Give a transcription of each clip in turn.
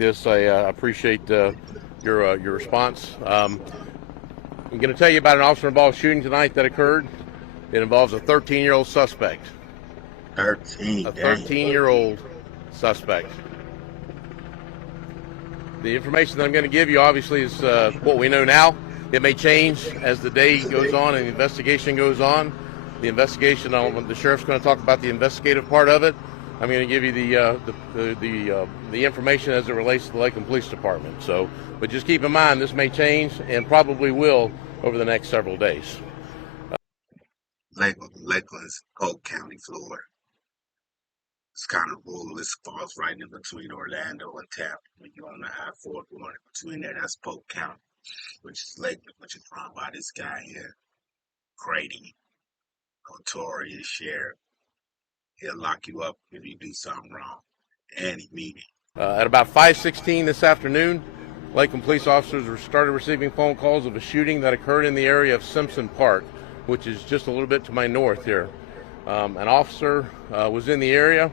I appreciate your response. I'm going to tell you about an officer-involved shooting tonight that occurred. It involves a 13-year-old suspect. 13, A dang. 13-year-old suspect. The information that I'm going to give you, obviously, is what we know now. It may change as the day goes on and the investigation goes on. The investigation, the sheriff's going to talk about the investigative part of it. I'm going to give you the information as it relates to the Lakeland Police Department. So, but just keep in mind, this may change and probably will over the next several days. Lakeland's Polk County, Florida. It's kind of rural. This falls right in between Orlando and Tampa. When you're on the I-4 going in between there, that's Polk County, which is Lakeland, which is run by this guy here, Grady, notorious sheriff. He'll lock you up if you do something wrong. And he mean it. At about 5:16 this afternoon, Lakeland police officers started receiving phone calls of a shooting that occurred in the area of Simpson Park, which is just a little bit to my north here. An officer was in the area.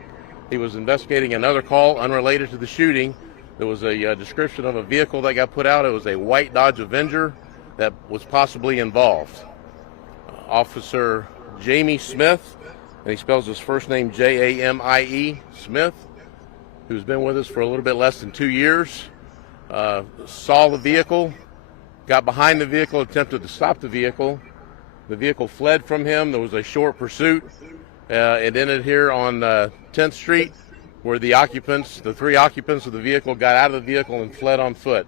He was investigating another call unrelated to the shooting. There was a description of a vehicle that got put out. It was a white Dodge Avenger that was possibly involved. Officer Jamie Smith, and he spells his first name Jamie Smith, who's been with us for a little bit less than 2 years, saw the vehicle, got behind the vehicle, attempted to stop the vehicle. The vehicle fled from him. There was a short pursuit. It ended here on 10th Street, where the three occupants of the vehicle got out of the vehicle and fled on foot.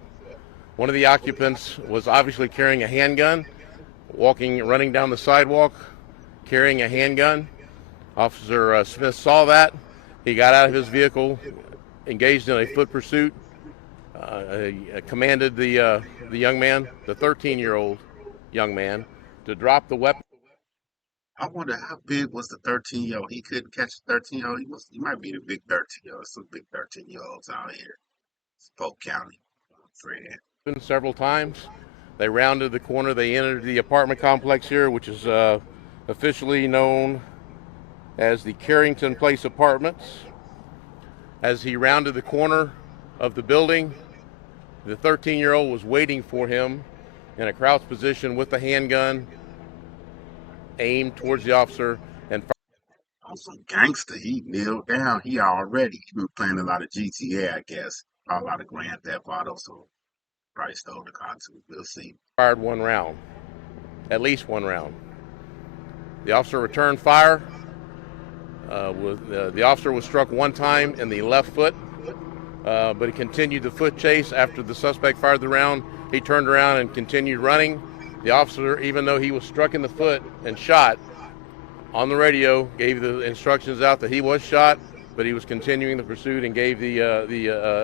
One of the occupants was obviously carrying a handgun, running down the sidewalk, carrying a handgun. Officer Smith saw that. He got out of his vehicle, engaged in a foot pursuit, commanded the young man, the 13-year-old young man, to drop the weapon. I wonder how big was the 13-year-old? He couldn't catch the 13-year-old. He might be the big 13-year-old. Some big 13-year-olds out here. It's Polk County. I'm afraid. Several times. They rounded the corner. They entered the apartment complex here, which is officially known as the Carrington Place Apartments. As he rounded the corner of the building, the 13-year-old was waiting for him in a crouched position with the handgun aimed towards the officer and Some gangster, he kneeled down. He been playing a lot of GTA, I guess. A lot of Grand Theft Auto, so probably stole the car too. We'll see. fired one round, at least one round. The officer returned fire. The officer was struck one time in the left foot, but he continued the foot chase. After the suspect fired the round, he turned around and continued running. The officer, even though he was struck in the foot and shot, on the radio gave the instructions out that he was shot, but he was continuing the pursuit and gave the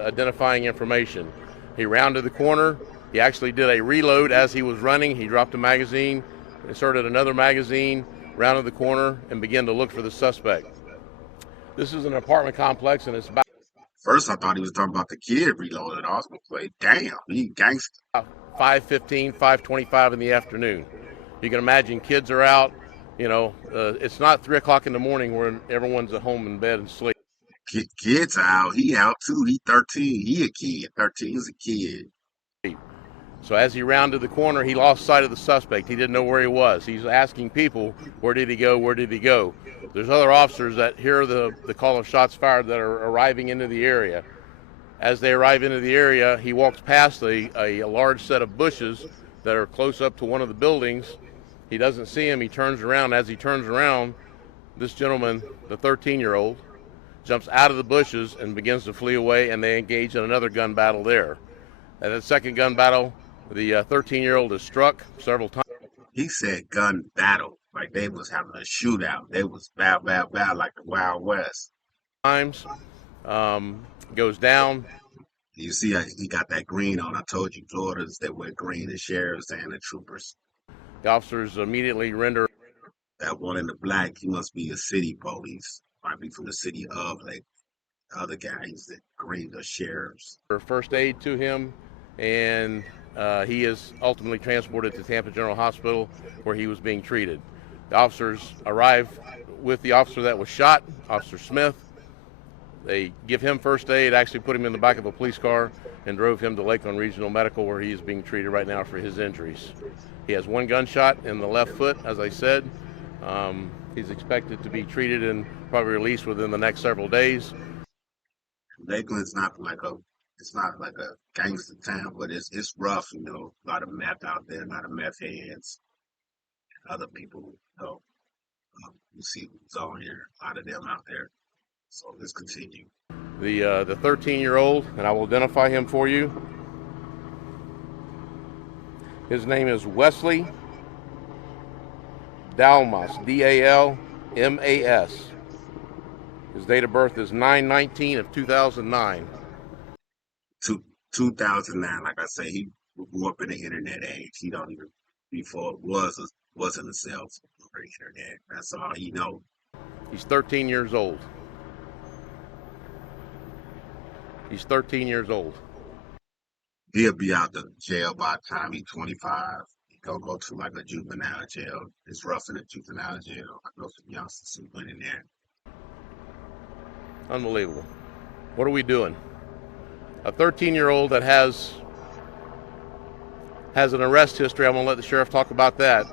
identifying information. He rounded the corner. He actually did a reload as he was running. He dropped a magazine, inserted another magazine, rounded the corner, and began to look for the suspect. This is an apartment complex, and it's about First, I thought he was talking about the kid reloaded. I was gonna play, damn, he gangster. 5:15, 5:25 in the afternoon. You can imagine kids are out. It's not 3 o'clock in the morning where everyone's at home in bed and sleep. Kids are out. He out too. He 13. He a kid. 13 is a kid. So as he rounded the corner, he lost sight of the suspect. He didn't know where he was. He's asking people, where did he go? Where did he go? There's other officers that hear the call of shots fired that are arriving into the area. As they arrive into the area, he walks past a large set of bushes that are close up to one of the buildings. He doesn't see him. He turns around. As he turns around, this gentleman, the 13-year-old, jumps out of the bushes and begins to flee away, and they engage in another gun battle there. At that second gun battle, the 13-year-old is struck several times. He said gun battle, like they was having a shootout. They was bow, bow, bow, like the Wild West. Times goes down. You see, he got that green on. I told you, Florida's that wear green, the sheriffs and the troopers. The officers immediately render. That one in the black, he must be a city police. Might be from the city of Lake. The other guys that green, the sheriffs. First aid to him, and he is ultimately transported to Tampa General Hospital, where he was being treated. The officers arrived with the officer that was shot, Officer Smith. They give him first aid, actually put him in the back of a police car, and drove him to Lakeland Regional Medical, where he is being treated right now for his injuries. He has one gunshot in the left foot, as I said. He's expected to be treated and probably released within the next several days. Lakeland's not like a it's not like a gangster town, but it's rough, you know. A lot of meth out there, a lot of meth heads, other people, you know. You see who's on here, a lot of them out there. So let's continue. The 13-year-old, and I will identify him for you. His name is Wesley Dalmas, Dalmas. His date of birth is 9/19 of 2009. 2009, like I say, he grew up in the internet age. He don't even before it wasn't a cell phone or internet. That's all he know. He's 13 years old. He's 13 years old. He'll be out the jail by the time he's 25. He gonna go to like a juvenile jail. It's rough in a juvenile jail. I know some youngsters who went in there. Unbelievable. What are we doing? A 13-year-old that has an arrest history. I'm going to let the sheriff talk about that.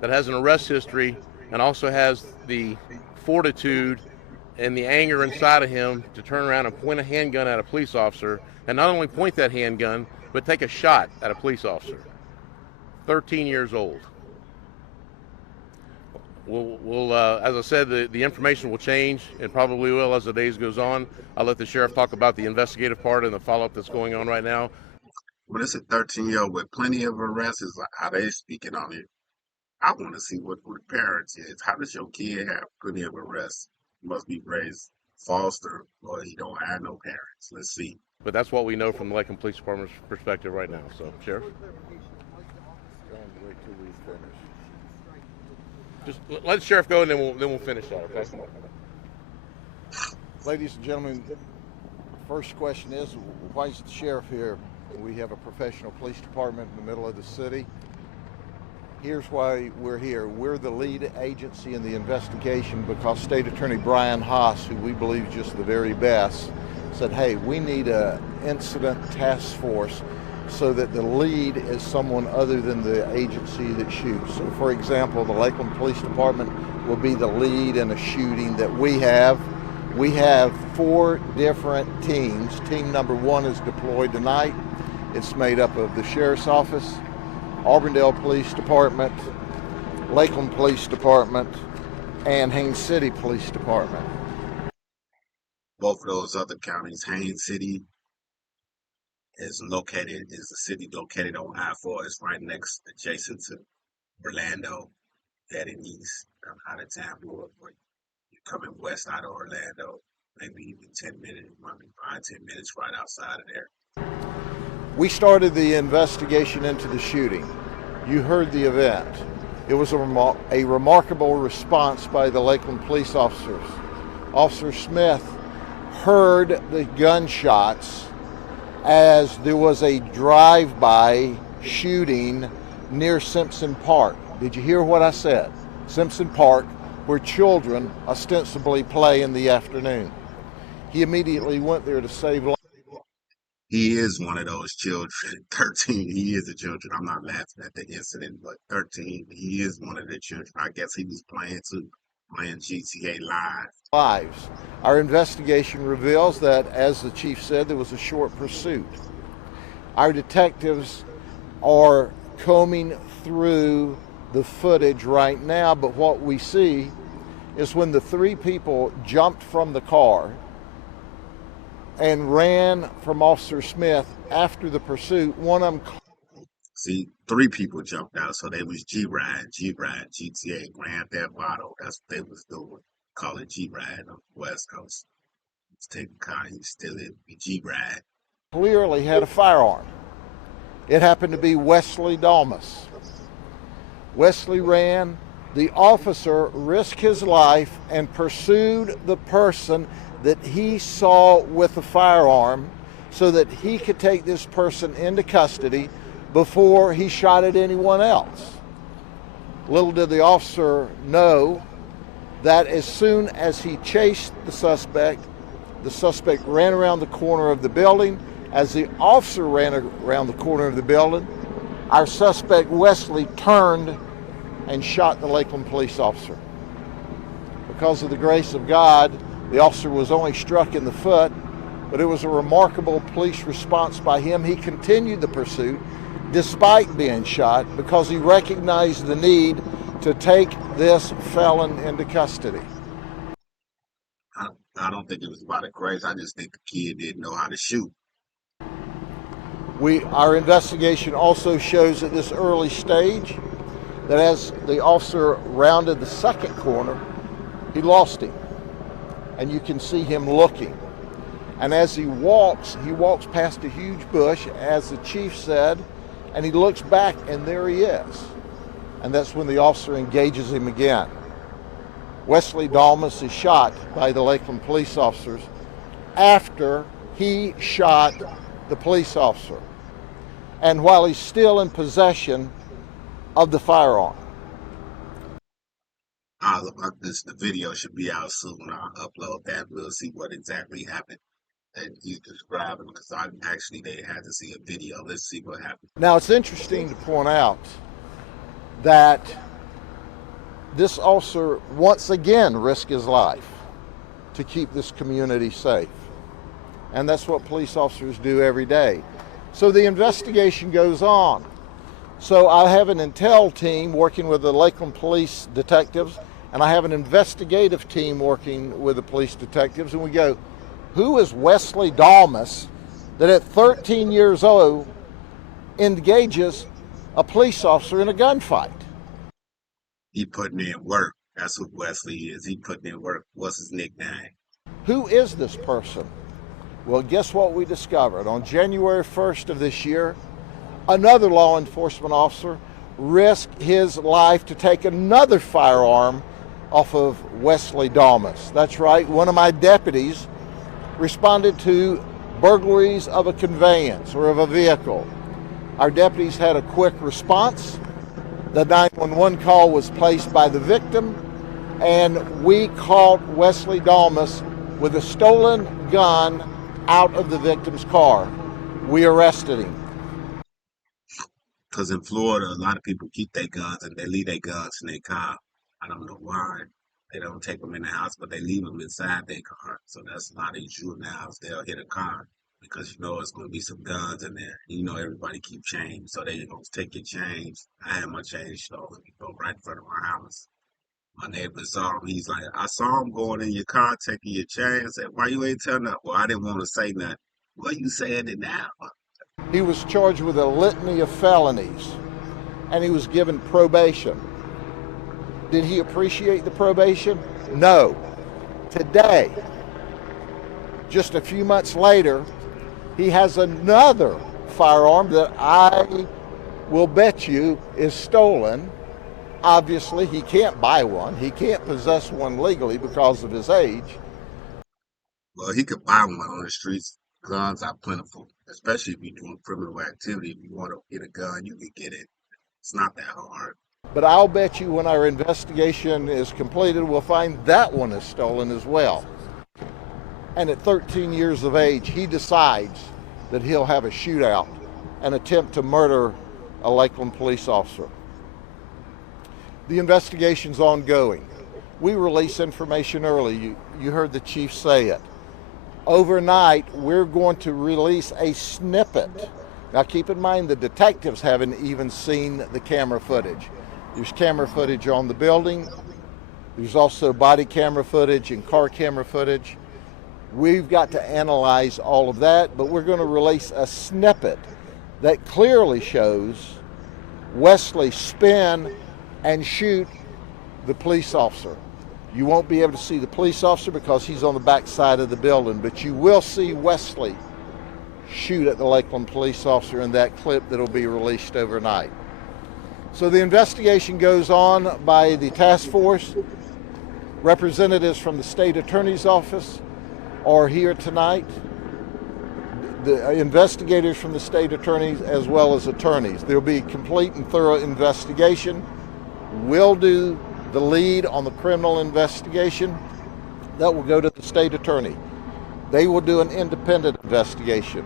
That has an arrest history and also has the fortitude and the anger inside of him to turn around and point a handgun at a police officer, and not only point that handgun, but take a shot at a police officer. 13 years old. We'll as I said, the information will change, and probably will as the days goes on. I'll let the sheriff talk about the investigative part and the follow-up that's going on right now. Well, it's a 13-year-old with plenty of arrests. Is like how they speaking on it. I want to see what the parents is. How does your kid have plenty of arrests? He must be raised foster, or he don't have no parents. Let's see. But that's what we know from the Lakeland Police Department's perspective right now. So, Sheriff? Wait till we finish. Just let the sheriff go, and then we'll finish that, okay? Ladies and gentlemen, first question is, why is the sheriff here? We have a professional police department in the middle of the city. Here's why we're here. We're the lead agency in the investigation because State Attorney Brian Haas, who we believe is just the very best, said, hey, we need an incident task force so that the lead is someone other than the agency that shoots. So for example, the Lakeland Police Department will be the lead in a shooting that we have. We have 4 different teams. Team number 1 is deployed tonight. It's made up of the Sheriff's Office, Auburndale Police Department, Lakeland Police Department, and Haines City Police Department. Both of those other counties, Haines City is the city located on I-4. It's right next, adjacent to Orlando, heading east. Out of town, you're coming west out of Orlando, maybe even 10 minutes, maybe 5-10 minutes right outside of there. We started the investigation into the shooting. You heard the event. It was a remarkable response by the Lakeland police officers. Officer Smith heard the gunshots as there was a drive-by shooting near Simpson Park. Did you hear what I said? Simpson Park, where children ostensibly play in the afternoon. He immediately went there to save lives. He is one of those children. 13, he is a children. I'm not laughing at the incident, but 13, he is one of the children. I guess he was playing GTA Live. Our investigation reveals that, as the chief said, there was a short pursuit. Our detectives are combing through the footage right now, but what we see is when the 3 people jumped from the car and ran from Officer Smith after the pursuit, one of them... See, 3 people jumped out, so they was G-Ride, GTA, Grand Theft Auto. That's what they was doing. Call it G-Ride on the West Coast. He's taking car, he's still in G-Ride. Clearly had a firearm. It happened to be Wesley Dalmas. Wesley ran. The officer risked his life and pursued the person that he saw with the firearm so that he could take this person into custody before he shot at anyone else. Little did the officer know that as soon as he chased the suspect, The suspect ran around the corner of the building. As the officer ran around the corner of the building, our suspect Wesley turned and shot the Lakeland police officer. Because of the grace of God, the officer was only struck in the foot, but it was a remarkable police response by him. He continued the pursuit despite being shot because he recognized the need to take this felon into custody. I don't think it was about a grace. I just think the kid didn't know how to shoot. Our investigation also shows at this early stage that as the officer rounded the second corner, he lost him. And you can see him looking. And as he walks past a huge bush, as the chief said, and he looks back and there he is. And that's when the officer engages him again. Wesley Dalmas is shot by the Lakeland police officers after he shot the police officer, and while he's still in possession of the firearm. The video should be out soon. I'll upload that. We'll see what exactly happened that you described, because they had to see a video. Let's see what happened. Now, it's interesting to point out that this officer once again risked his life to keep this community safe. And that's what police officers do every day. So the investigation goes on. So I have an intel team working with the Lakeland police detectives, and I have an investigative team working with the police detectives, and we go, who is Wesley Dalmas that at 13 years old engages a police officer in a gunfight? He putting in work. That's who Wesley is. He putting in work. What's his nickname? Who is this person? Well, guess what we discovered? On January 1st of this year, another law enforcement officer risked his life to take another firearm off of Wesley Dalmas. That's right, one of my deputies responded to burglaries of a conveyance or of a vehicle. Our deputies had a quick response. The 911 call was placed by the victim, and we caught Wesley Dalmas with a stolen gun out of the victim's car. We arrested him. Because in Florida, a lot of people keep their guns and they leave their guns in their car. I don't know why. They don't take them in the house, but they leave them inside their car. So that's a lot of these juveniles. They'll hit a car because you know it's going to be some guns in there. You know everybody keep change, so they going to take your change. I had my change stolen. You go right in front of my house. My neighbor saw him. He's like, I saw him going in your car, taking your change. I said, why you ain't telling that? Well, I didn't want to say nothing. Well, you saying it now. He was charged with a litany of felonies, and he was given probation. Did he appreciate the probation? No. Today, just a few months later, he has another firearm that I will bet you is stolen. Obviously, he can't buy one. He can't possess one legally because of his age. Well, he could buy one on the streets. Guns are plentiful, especially if you're doing criminal activity. If you want to get a gun, you can get it. It's not that hard. But I'll bet you when our investigation is completed, we'll find that one is stolen as well. And at 13 years of age, he decides that he'll have a shootout and attempt to murder a Lakeland police officer. The investigation's ongoing. We release information early. You heard the chief say it. Overnight, we're going to release a snippet. Now keep in mind the detectives haven't even seen the camera footage. There's camera footage on the building. There's also body camera footage and car camera footage. We've got to analyze all of that, but we're going to release a snippet that clearly shows Wesley spin and shoot the police officer. You won't be able to see the police officer because he's on the back side of the building, but you will see Wesley shoot at the Lakeland police officer in that clip that'll be released overnight. So the investigation goes on by the task force. Representatives from the state attorney's office are here tonight. The investigators from the state attorneys as well as attorneys. There'll be complete and thorough investigation. We'll do the lead on the criminal investigation. That will go to the state attorney. They will do an independent investigation.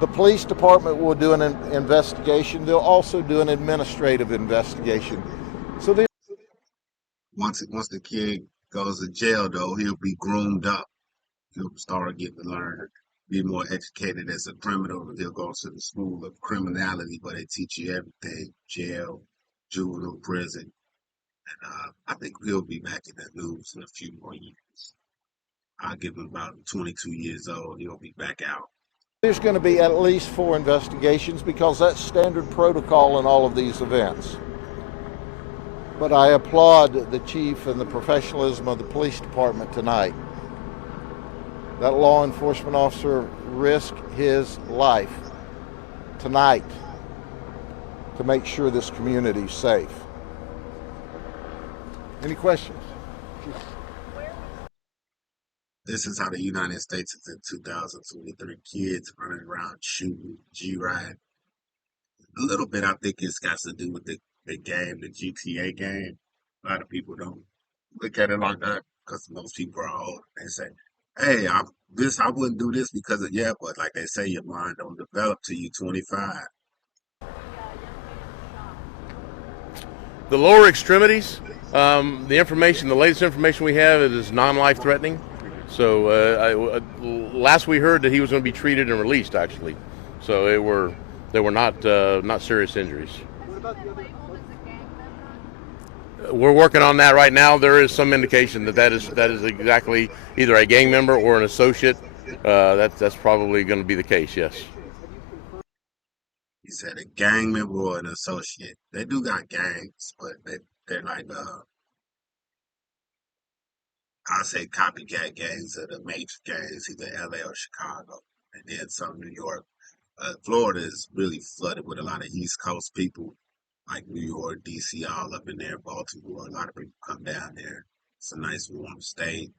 The police department will do an investigation. They'll also do an administrative investigation. So they Once the kid goes to jail, though, he'll be groomed up. He'll start getting to learn, be more educated as a criminal. He'll go to the school of criminality, where they teach you everything: jail, juvenile prison. And I think he'll be back in the news in a few more years. I'll give him about 22 years old. He'll be back out. there's going to be at least 4 investigations because that's standard protocol in all of these events. But I applaud the chief and the professionalism of the police department tonight. That law enforcement officer risked his life tonight to make sure this community is safe. Any questions? This is how the United States is in 2023. Kids running around shooting, G-Ride. A little bit, I think it's got to do with the game, the GTA game. A lot of people don't look at it like that because most people are old. They say, hey, I wouldn't do this because of, yeah, but like they say, your mind don't develop till you 25. The lower extremities, the latest information we have is non-life threatening. So last we heard that he was going to be treated and released, actually. So they were not serious injuries. We're working on that right now. There is some indication that is exactly either a gang member or an associate. That's probably going to be the case. Yes. He said a gang member or an associate. They do got gangs, but they're like I'll say copycat gangs of the major gangs, either LA or Chicago, and then some New York. Florida is really flooded with a lot of East Coast people, like New York, DC, all up in there, Baltimore. A lot of people come down there. It's a nice warm state.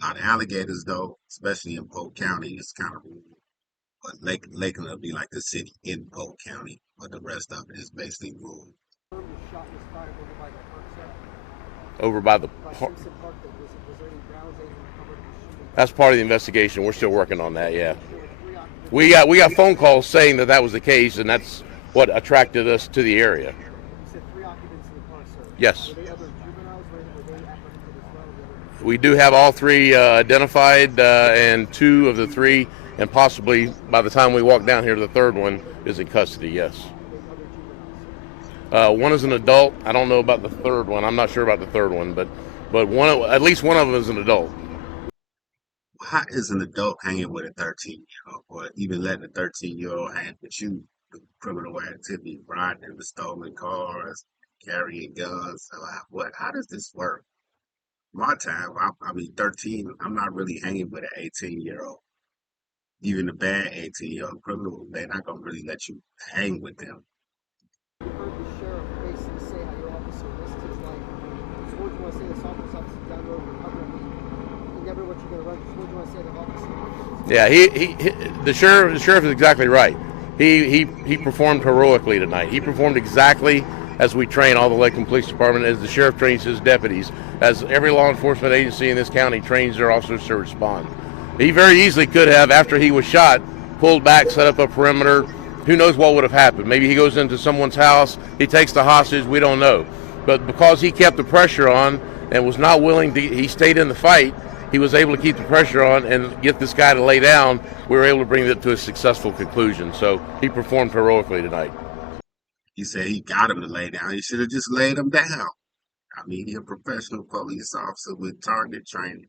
A lot of alligators, though, especially in Polk County. It's kind of rural. But Lakeland will be like the city in Polk County, but the rest of it is basically rural. Over by the park. That's part of the investigation. We're still working on that. Yeah. We got phone calls saying that was the case, and that's what attracted us to the area. You said 3 occupants in the car, sir. Yes. Were they other juveniles? Were they apprehended as well? We do have all 3 identified, and 2 of the 3, and possibly by the time we walk down here, the 3rd one is in custody. Yes. One is an adult. I don't know about the 3rd one. I'm not sure about the 3rd one, but at least one of them is an adult. How is an adult hanging with a 13-year-old, or even letting a 13-year-old hang with you? The criminal activity, riding in the stolen cars, carrying guns. So how does this work? My time, I mean, 13, I'm not really hanging with an 18-year-old. Even a bad 18-year-old criminal, they're not going to really let you hang with them. You heard the sheriff basically say how your officer risked his life. So what do you want to say to this officer down the road recovering me? You never what you're going to run. So what do you want to say to the officer? Yeah, the sheriff is exactly right. He performed heroically tonight. He performed exactly as we train all the Lakeland Police Department, as the sheriff trains his deputies, as every law enforcement agency in this county trains their officers to respond. He very easily could have, after he was shot, pulled back, set up a perimeter. Who knows what would have happened? Maybe he goes into someone's house, he takes the hostage, we don't know. But because he kept the pressure on and was not willing to, he stayed in the fight, he was able to keep the pressure on and get this guy to lay down. We were able to bring it to a successful conclusion. So he performed heroically tonight. He said he got him to lay down. He should have just laid him down. I mean, he's a professional police officer with target training.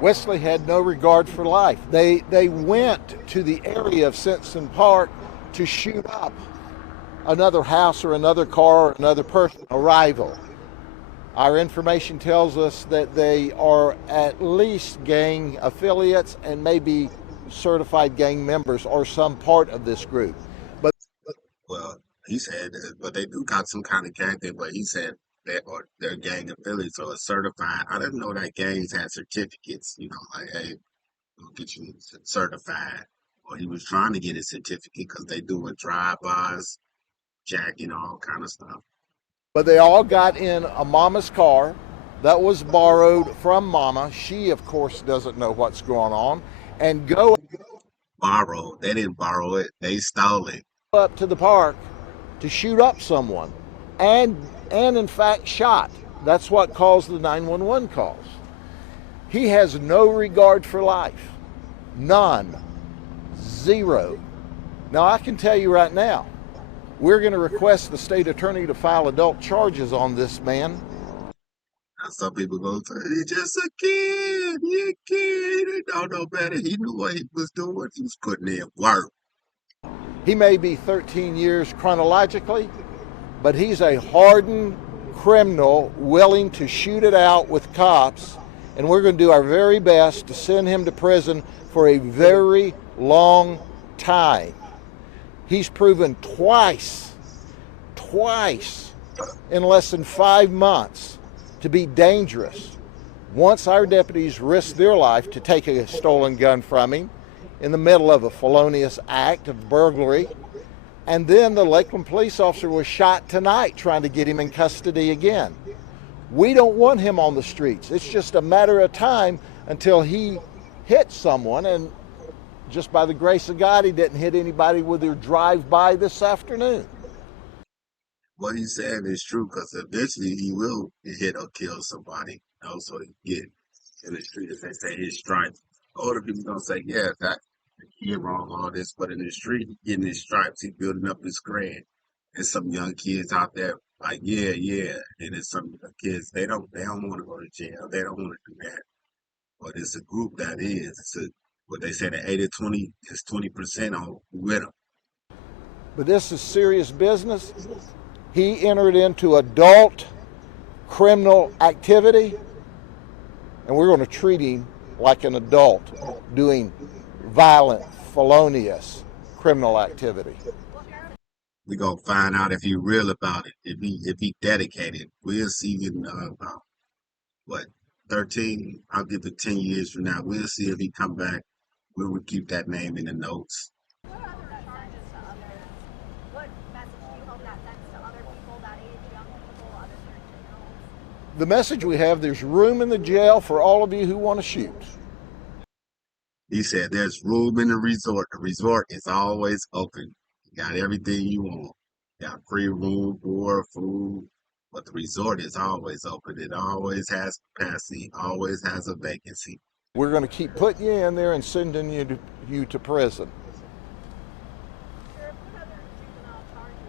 Wesley had no regard for life. They went to the area of Simpson Park to shoot up another house or another car or another person, a rival. Our information tells us that they are at least gang affiliates and maybe certified gang members or some part of this group. Well, he said, but they do got some kind of gang thing. But he said their gang affiliates or certified. I didn't know that gangs had certificates. Like, hey, we'll get you certified. Or he was trying to get his certificate because they doing drive-bys, jacking, all kind of stuff. But they all got in a mama's car that was borrowed from mama. She, of course, doesn't know what's going on, and go Borrowed. They didn't borrow it. They stole it. up to the park to shoot up someone, and in fact shot. That's what caused the 911 calls. He has no regard for life. None. Zero. Now, I can tell you right now, we're going to request the state attorney to file adult charges on this man. Some people go say, he's just a kid. He a kid. He don't know better. He knew what he was doing. He was putting in work. He may be 13 years chronologically, but he's a hardened criminal willing to shoot it out with cops, and we're going to do our very best to send him to prison for a very long time. He's proven twice in less than 5 months to be dangerous. Once our deputies risked their life to take a stolen gun from him in the middle of a felonious act of burglary, and then the Lakeland police officer was shot tonight trying to get him in custody again. We don't want him on the streets. It's just a matter of time until he hits someone, and just by the grace of God, he didn't hit anybody with their drive-by this afternoon. What he's saying is true because eventually he will hit or kill somebody. So he get in the street, as they say, his stripes. Older people gonna say, yeah, that he wrong all this, but in the street, he getting his stripes, he building up his cred. And some young kids out there like, yeah. And then some kids they don't want to go to jail. They don't want to do that. But it's a group that is. It's what they say the 80-20 is 20% on with them. But this is serious business. He entered into adult criminal activity, and we're going to treat him like an adult doing violent, felonious criminal activity. We're gonna find out if he real about it, if he dedicated. We'll see in about what 13. I'll give it 10 years from now. We'll see if he come back. We will keep that name in the notes. What message do you hope that sends to other people that age, young people, other criminals? The message we have: there's room in the jail for all of you who want to shoot. He said there's room in the resort. The resort is always open. You got everything you want. You got free room, board, food. But the resort is always open. It always has capacity, always has a vacancy. We're going to keep putting you in there and sending you to prison. Sheriff, what other juvenile charges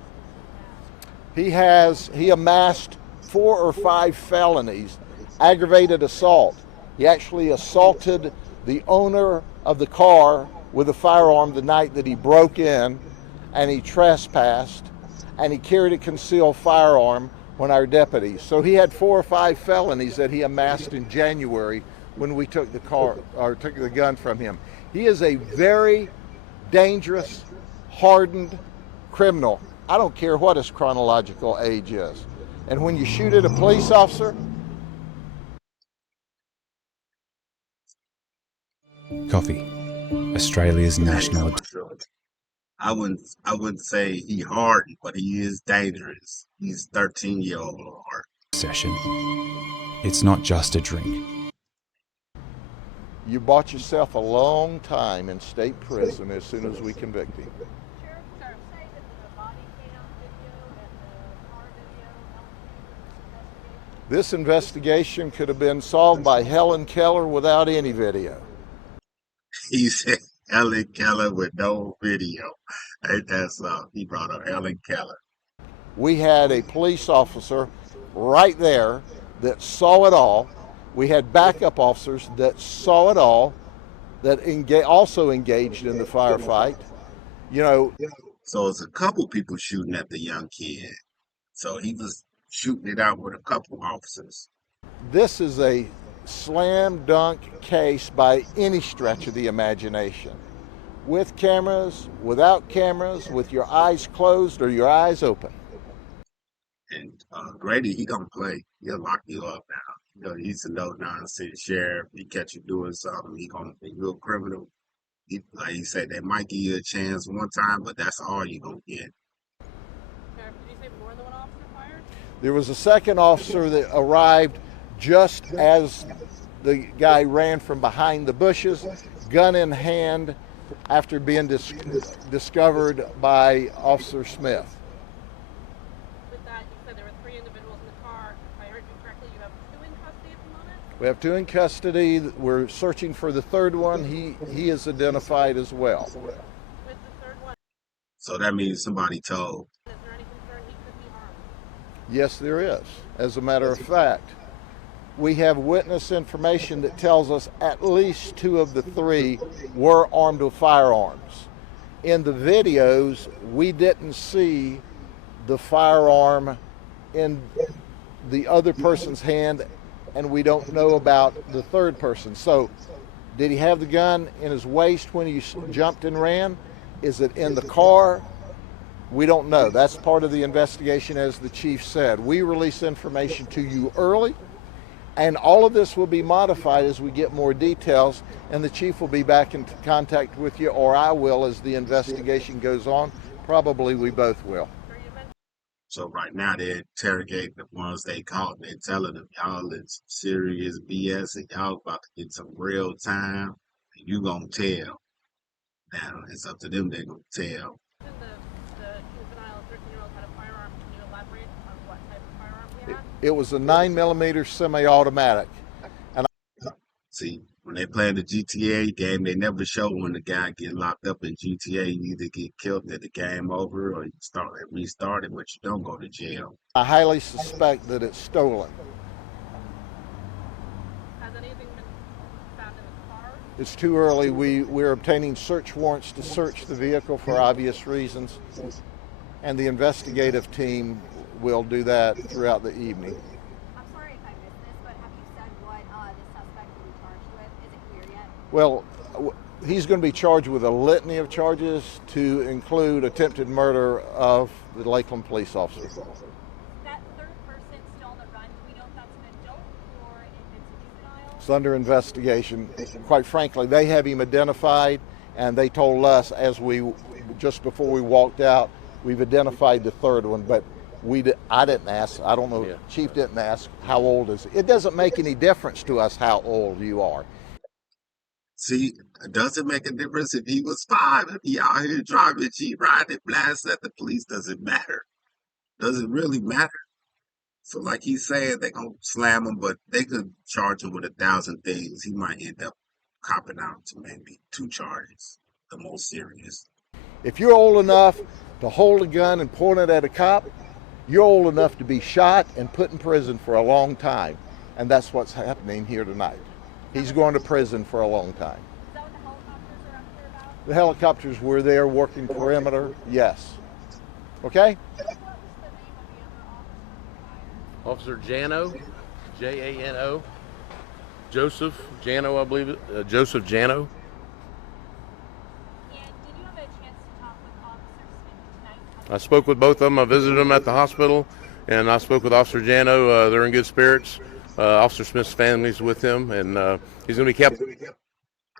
does he have? He amassed 4 or 5 felonies, aggravated assault. He actually assaulted the owner of the car with a firearm the night that he broke in, and he trespassed, and he carried a concealed firearm when our deputies. So he had 4 or 5 felonies that he amassed in January when we took the gun from him. He is a very dangerous, hardened criminal. I don't care what his chronological age is. And when you shoot at a police officer, Coffee, Australia's national I wouldn't say he hardened, but he is dangerous. He's 13-year-old hard. obsession. It's not just a drink. you bought yourself a long time in state prison as soon as we convict him. Sheriff, would you say that the body cam video and the car video helped you with this investigation? This investigation could have been solved by Helen Keller without any video. He said Helen Keller with no video. Ain't that something? He brought up Helen Keller. We had a police officer right there that saw it all. We had backup officers that saw it all, that also engaged in the firefight. You know, So it's a couple people shooting at the young kid. So he was shooting it out with a couple officers. this is a slam dunk case by any stretch of the imagination. With cameras, without cameras, with your eyes closed or your eyes open. And Grady, he gonna play. He'll lock you up now. You know, he's a no nonsense sheriff. He catch you doing something, he gonna be real criminal. Like he said, they might give you a chance one time, but that's all you gonna get. Sheriff, did you say more than one officer fired? There was a second officer that arrived just as the guy ran from behind the bushes, gun in hand, after being discovered by Officer Smith. With that, you said there were 3 individuals in the car. If I heard you correctly, you have 2 in custody at the moment? We have 2 in custody. We're searching for the third one. He is identified as well. With the third one, So that means somebody told. is there any concern he could be harmed? Yes, there is. As a matter of fact, we have witness information that tells us at least 2 of the 3 were armed with firearms. In the videos, we didn't see the firearm in the other person's hand, and we don't know about the third person. So, did he have the gun in his waist when he jumped and ran? Is it in the car? We don't know. That's part of the investigation, as the chief said. We release information to you early, and all of this will be modified as we get more details, and the chief will be back in contact with you, or I will, as the investigation goes on. Probably we both will. So right now they're interrogating the ones they caught. They're telling them y'all is serious BS and y'all about to get some real time. And you gonna tell. Now it's up to them. They gonna tell. The juvenile 13-year-old had a firearm. Can you elaborate on what type of firearm he had? It was a 9mm semi-automatic. See, when they play the GTA game, they never show when the guy get locked up in GTA. You either get killed at the game over, or you restart it, but you don't go to jail. I highly suspect that it's stolen. Has anything been found in the car? It's too early. We're obtaining search warrants to search the vehicle for obvious reasons, and the investigative team will do that throughout the evening. I'm sorry if I missed this, but have you said what the suspect will be charged with? Is it clear yet? Well, he's going to be charged with a litany of charges, to include attempted murder of the Lakeland police officer. That third person still on the run, do we know if that's an adult or if it's a juvenile? It's under investigation. Quite frankly, they have him identified, and they told us just before we walked out, we've identified the third one, but I didn't ask. I don't know. Yeah. Chief didn't ask how old is he. It doesn't make any difference to us how old you are. See, it doesn't make a difference if he was 5. If he out here driving G riding blast at the police, doesn't matter. Doesn't really matter. So like he's saying, they're gonna slam him, but they could charge him with 1,000 things. He might end up copping out to maybe 2 charges, the most serious. If you're old enough to hold a gun and point it at a cop, you're old enough to be shot and put in prison for a long time. And that's what's happening here tonight. He's going to prison for a long time. Is that what the helicopters are up here about? The helicopters were there working perimeter, yes. Okay? What was the name of the other Officer Jano, Jano, Joseph Jano, I believe it. Joseph Jano. And did you have a chance to talk with Officer Smith tonight? I spoke with both of them. I visited them at the hospital, and I spoke with Officer Jano. They're in good spirits. Officer Smith's family's with him, and he's going to be kept.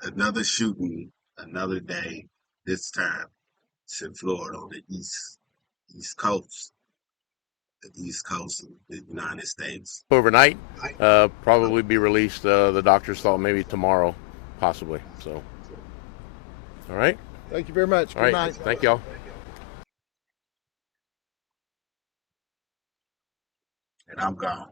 Another shooting, another day. This time, it's in Florida on the east coast, the east coast of the United States. Overnight, probably be released. The doctors thought maybe tomorrow, possibly. So, all right. Thank you very much. Good All right. night. Thank y'all. And I'm gone.